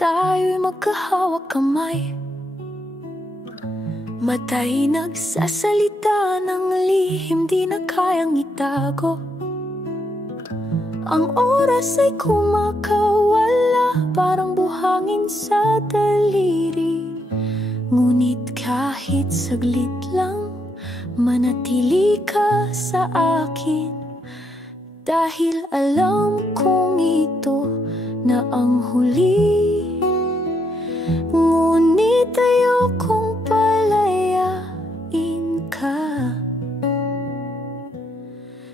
tayo'y magkahawak kamay. Mata'y nagsasalita ng lihim di na kayang itago. Ang oras ay kumakawala, parang buhangin sa daliri. Ngunit kahit saglit lang, manatili ka sa akin. Dahil alam kong ito na ang huli. Ngunit ayokong palayain ka.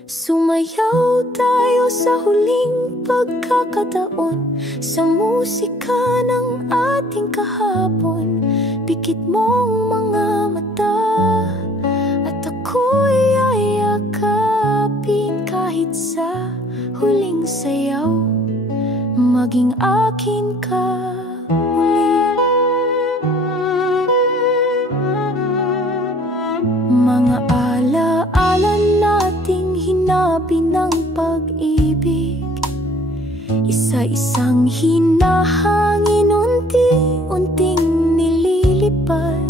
Sumayaw tayo sa huling pagkakataon, sa musika ng ating kahapon. Pikit mong mga mata at ako'y ayakapin. Kahit sa huling sayaw, maging akin ka muli. Mga alaala nating hinabi ng pag-ibig, isa-isang hinahangin, unti-unting nililipad.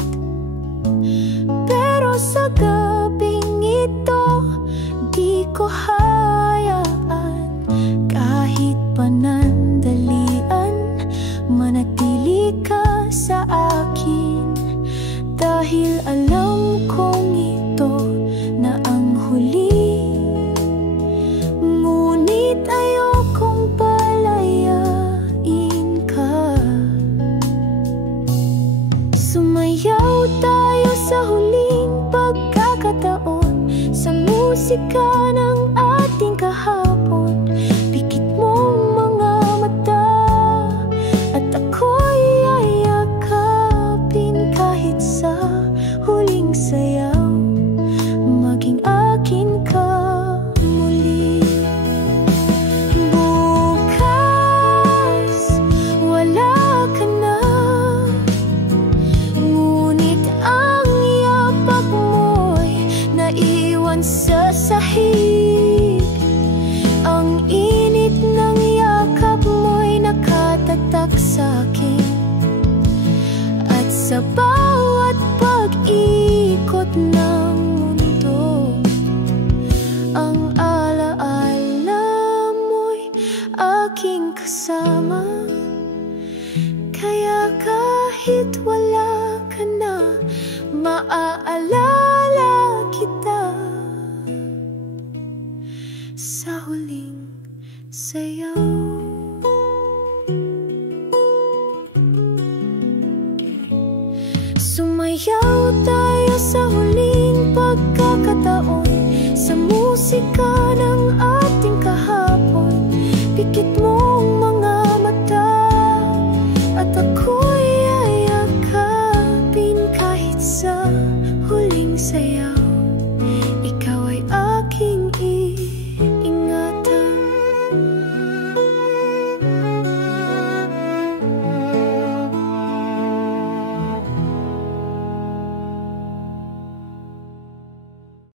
Pero sa gabing ito, di ko hayaan kahit panandalian, manatili ka sa akin. Dahil alam kong ito na ang huli. Ngunit ayokong palayain ka. Sumayaw tayo sa huling pagkakataon, sa musika ng ating kahapon. Pikit mong mga mata at ako'y ayakapin. Kahit sa huling sayaw, maging akin ka muli. Bukas, wala ka na, ngunit ang yapak mo'y naiwan sa sahig. Ang init ng yakap mo'y nakatatak sa'kin. At sa bawat pag-ikot ng mundo, ang alaala mo'y aking kasama. Kaya kahit wala ka na, maaalala kita sa huling sayaw. Sumayaw tayo sa huling pagkakataon, sa musika